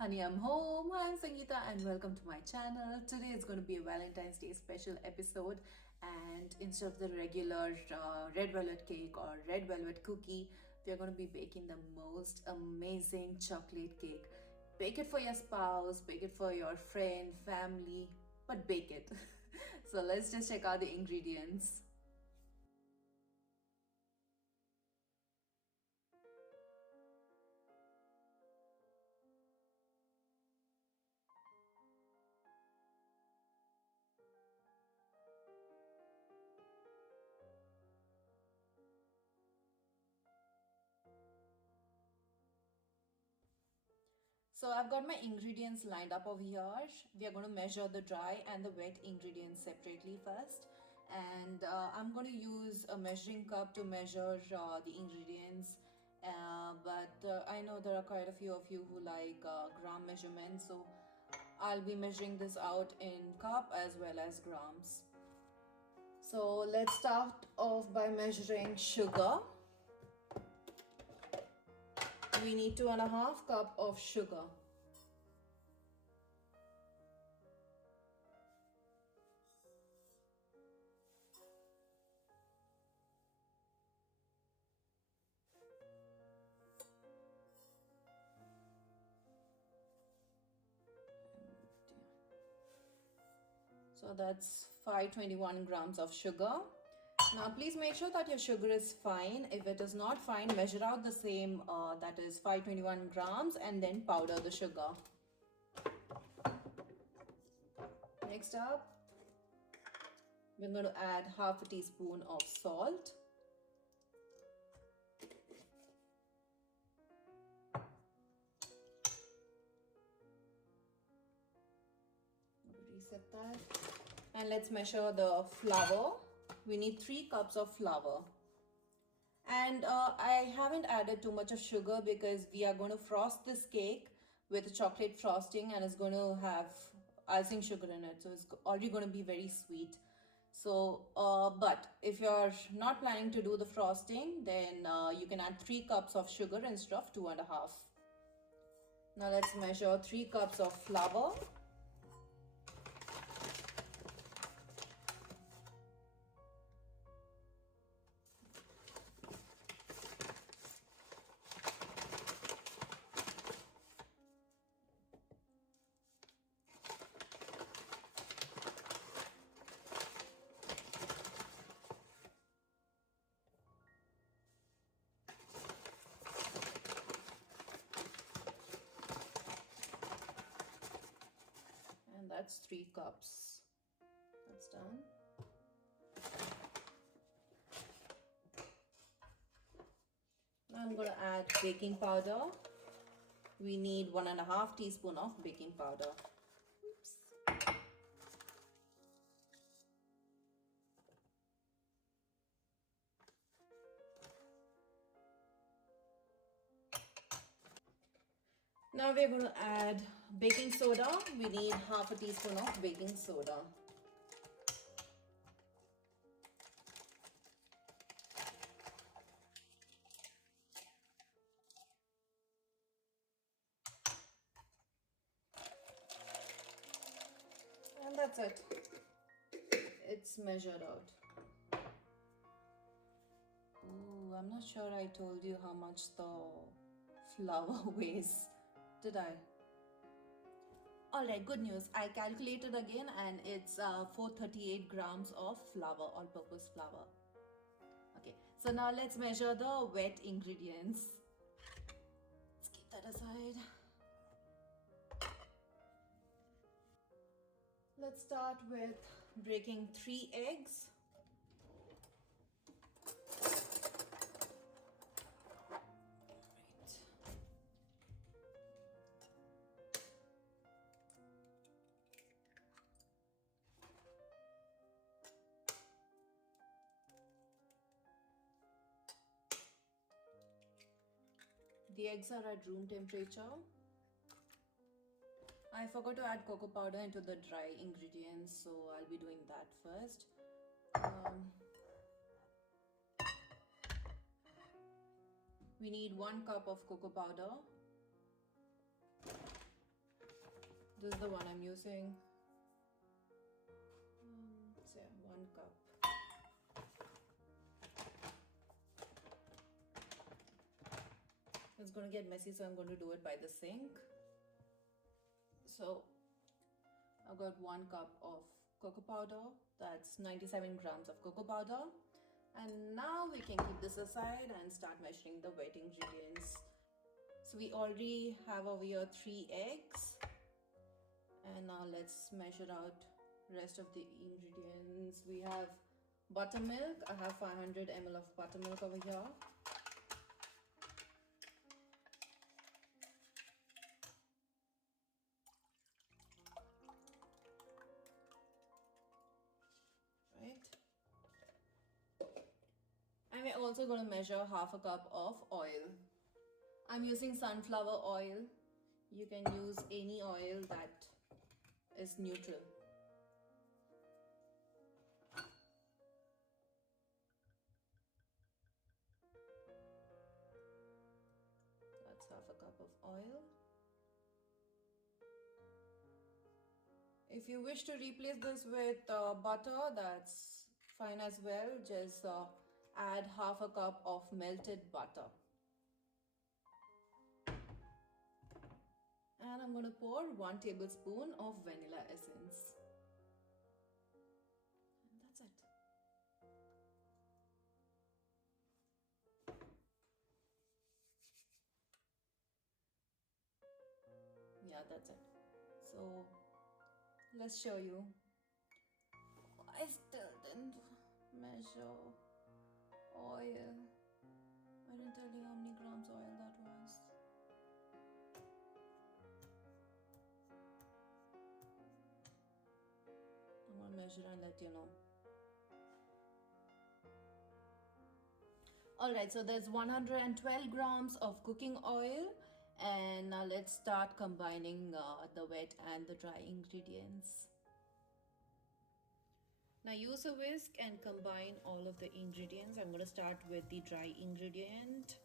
Honey, I'm home. I'm Sangeeta and welcome to my channel. Today is going to be a Valentine's Day special episode, and instead of the regular red velvet cake or red velvet cookie, we are going to be baking the most amazing chocolate cake. Bake it for your spouse, bake it for your friend, family, but bake it. So let's just check out the ingredients. So I've got my ingredients lined up over here. We are going to measure the dry and the wet ingredients separately first. And I'm going to use a measuring cup to measure the ingredients. But I know there are quite a few of you who like gram measurements. So I'll be measuring this out in cup as well as grams. So let's start off by measuring sugar. We need 2.5 cups of sugar. So that's 521 grams of sugar. Now please make sure that your sugar is fine. If it is not fine, measure out the same, that is 521 grams, and then powder the sugar. Next up, we're going to add half a teaspoon of salt. Reset that. And let's measure the flour. We need 3 cups of flour. And I haven't added too much of sugar because we are going to frost this cake with chocolate frosting, and it's going to have icing sugar in it. So it's already going to be very sweet. So, but if you're not planning to do the frosting, then you can add 3 cups of sugar instead of 2.5. Now let's measure 3 cups of flour. And that's 3 cups. That's done. Now I'm going to add baking powder. We need 1.5 teaspoon of baking powder. Oops. Now we're going to add baking soda. We need half a teaspoon of baking soda. And that's it. It's measured out. Ooh, I'm not sure I told you how much the flour weighs. Did I? Alright, good news. I calculated again and it's 438 grams of flour, all-purpose flour. Okay, so now let's measure the wet ingredients. Let's keep that aside. Let's start with breaking 3 eggs. The eggs are at room temperature. I forgot to add cocoa powder into the dry ingredients, so I'll be doing that first. We need 1 cup of cocoa powder. This is the one I'm using. Say 1 cup. It's going to get messy, so I'm going to do it by the sink. So I've got 1 cup of cocoa powder. That's 97 grams of cocoa powder. And now we can keep this aside and start measuring the wet ingredients. So we already have over here 3 eggs. And now let's measure out rest of the ingredients. We have buttermilk. I have 500 ml of buttermilk over here. Right. And we're also going to measure half a cup of oil. I'm using sunflower oil. You can use any oil that is neutral. That's half a cup of oil. If you wish to replace this with butter, that's fine as well. Just add half a cup of melted butter. And I'm going to pour 1 tablespoon of vanilla essence. And that's it. Yeah, that's it. So let's show you. I still didn't measure oil. I didn't tell you how many grams oil that was. I'm gonna measure and let you know. Alright, so there's 112 grams of cooking oil. And now let's start combining the wet and the dry ingredients. Now use a whisk and combine all of the ingredients. I'm going to start with the dry ingredient.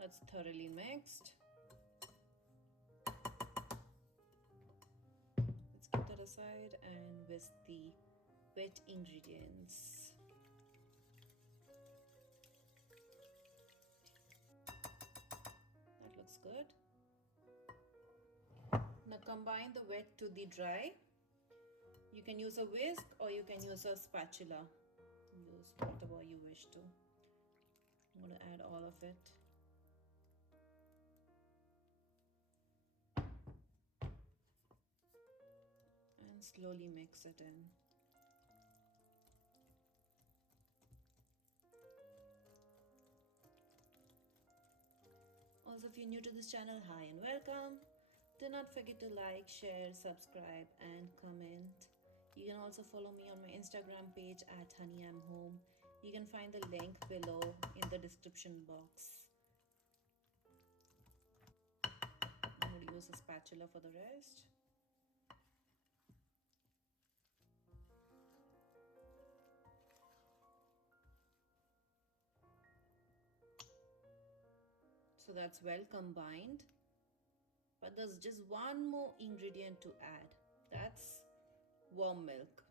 That's thoroughly mixed. Let's keep that aside and whisk the wet ingredients. That looks good. Now combine the wet to the dry. You can use a whisk or you can use a spatula. Use whatever you wish to. I'm going to add all of it. And slowly mix it in. Also, if you're new to this channel, hi and welcome. Do not forget to like, share, subscribe and comment. You can also follow me on my Instagram page at honeyamhome. You can find the link below in the description box. I'm going to use a spatula for the rest. So that's well combined. But there's just one more ingredient to add. That's warm milk.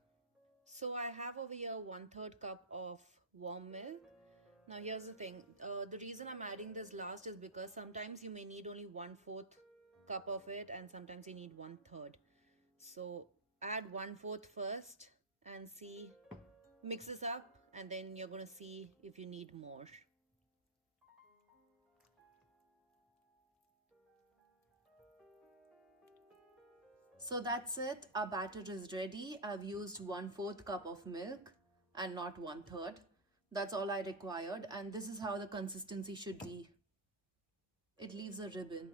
So I have over here 1/3 cup of warm milk. Now here's the thing. The reason I'm adding this last is because sometimes you may need only 1/4 cup of it and sometimes you need 1/3. So add 1/4 first and see, mix this up and then you're going to see if you need more. So that's it, our batter is ready. I've used 1/4 cup of milk and not 1/3. That's all I required, and this is how the consistency should be. It leaves a ribbon.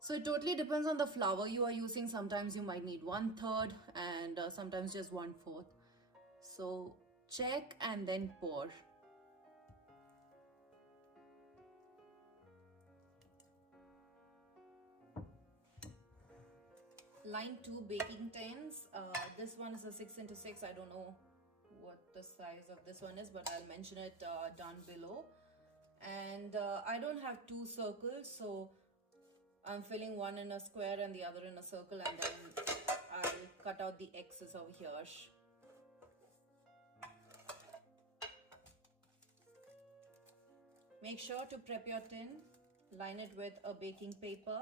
So it totally depends on the flour you are using. Sometimes you might need 1/3 and sometimes just 1/4. So check and then pour. Line 2 baking tins. this one is a 6x6. I don't know what the size of this one is, but I'll mention it down below. And I don't have two circles, so I'm filling one in a square and the other in a circle, and then I'll cut out the X's over here. Make sure to prep your tin, line it with a baking paper,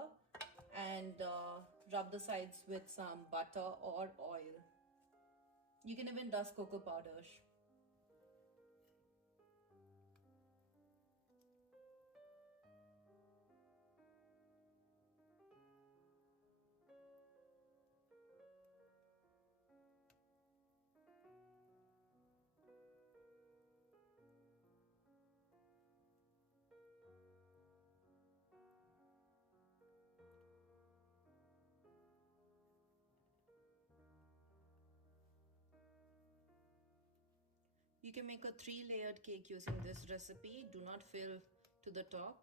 and rub the sides with some butter or oil. You can even dust cocoa powder. You can make a 3-layered cake using this recipe. Do not fill to the top.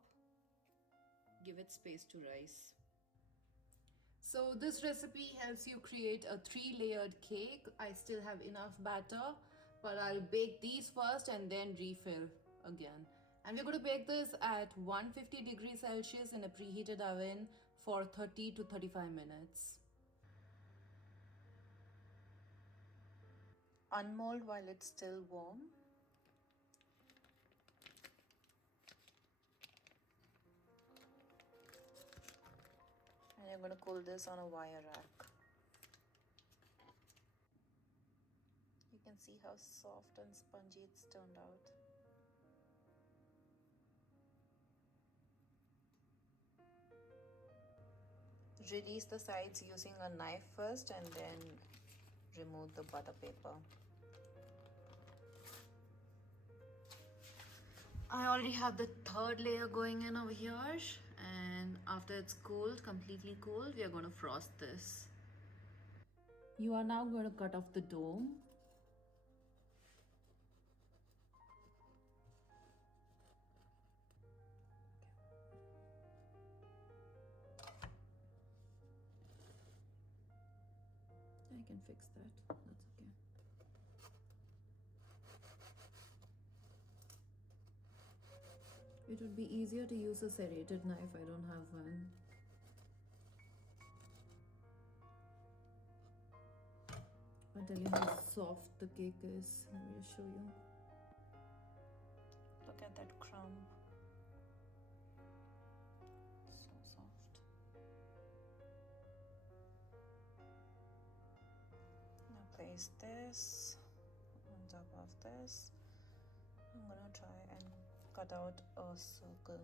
Give it space to rise. So this recipe helps you create a 3-layered cake. I still have enough batter, but I'll bake these first and then refill again. And we're going to bake this at 150 degrees Celsius in a preheated oven for 30 to 35 minutes. Unmold while it's still warm. And you're going to cool this on a wire rack. You can see how soft and spongy it's turned out. Release the sides using a knife first and then remove the butter paper. I already have the 3rd layer going in over here, and after it's cooled, completely cooled, we are going to frost this. You are now going to cut off the dome. I can fix that, that's okay. It would be easier to use a serrated knife. I don't have one. I'll tell you how soft the cake is. Let me just show you. Look at that crumb. So soft. Now place this on top of this. I'm gonna try and cut out a circle.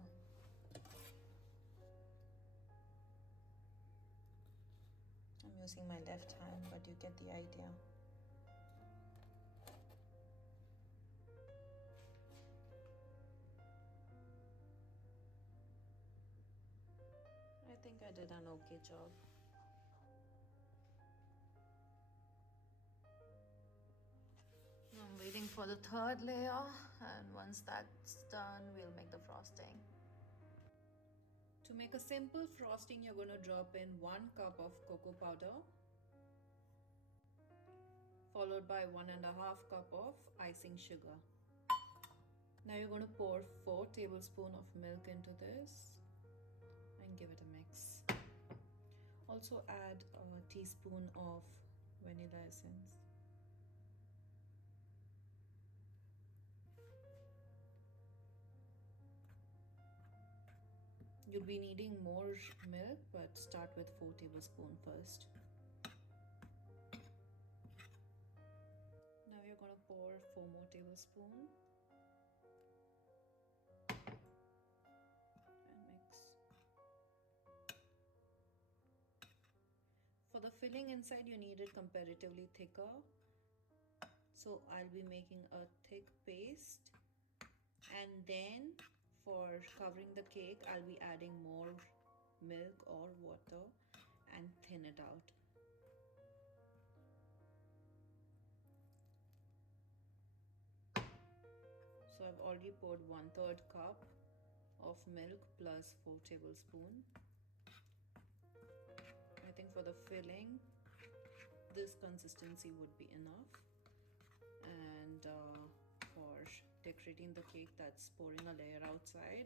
I'm using my left hand, but you get the idea. I think I did an okay job. I'm waiting for the 3rd layer, and once that's done, we'll make the frosting. To make a simple frosting, you're going to drop in 1 cup of cocoa powder, followed by 1.5 cup of icing sugar. Now you're going to pour 4 tablespoons of milk into this and give it a mix. Also add a teaspoon of vanilla essence. You'll be needing more milk, but start with 4 tablespoons first. Now you're going to pour 4 more tablespoons and mix. For the filling inside, you need it comparatively thicker. So I'll be making a thick paste, and then for covering the cake, I'll be adding more milk or water and thin it out. So I've already poured 1/3 cup of milk plus 4 tablespoons. I think for the filling, this consistency would be enough. And for decorating the cake, that's pouring a layer outside,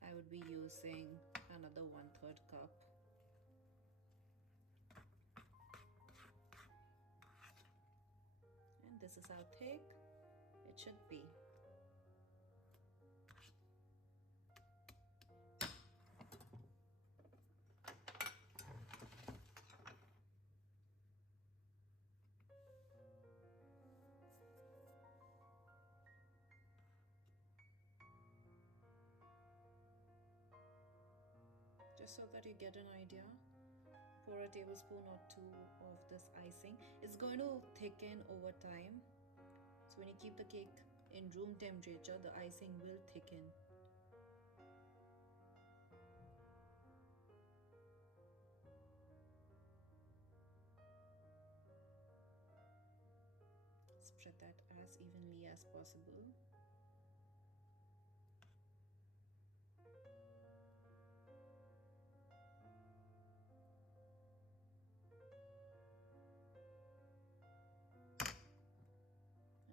I would be using another 1/3 cup. And this is how thick it should be. Just so that you get an idea, pour a tablespoon or 2 of this icing. It's going to thicken over time. So when you keep the cake in room temperature, the icing will thicken. Spread that as evenly as possible.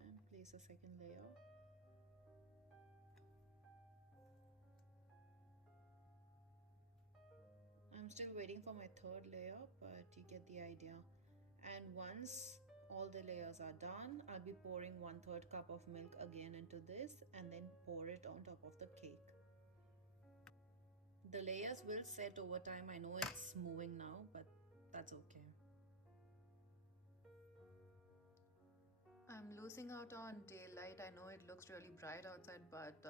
And place a second layer. I'm still waiting for my third layer, but you get the idea. And once all the layers are done, I'll be pouring 1/3 cup of milk again into this and then pour it on top of the cake. The layers will set over time. I know it's moving now, but that's okay. I'm losing out on daylight. I know it looks really bright outside, but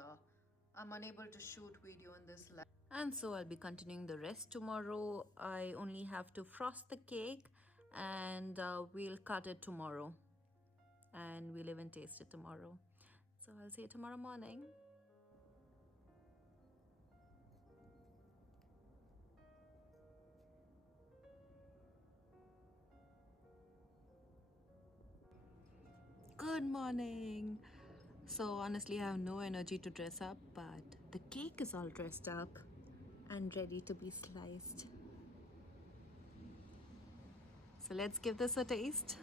I'm unable to shoot video in this light. And so I'll be continuing the rest tomorrow. I only have to frost the cake and we'll cut it tomorrow. And we'll even taste it tomorrow. So I'll see you tomorrow morning. Good morning. So honestly, I have no energy to dress up, but the cake is all dressed up and ready to be sliced. So let's give this a taste.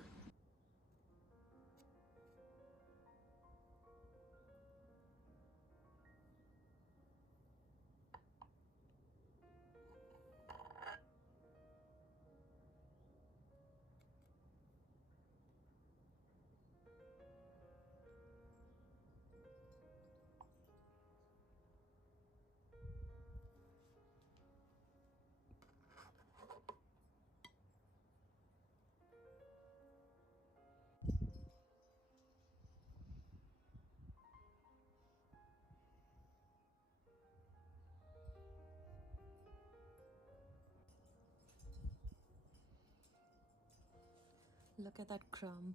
Look at that crumb.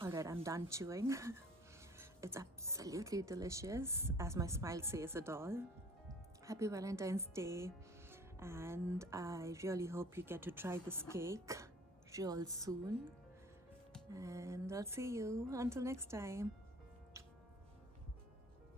Alright, I'm done chewing. It's absolutely delicious, as my smile says it all. Happy Valentine's Day, and I really hope you get to try this cake real soon. And I'll see you until next time.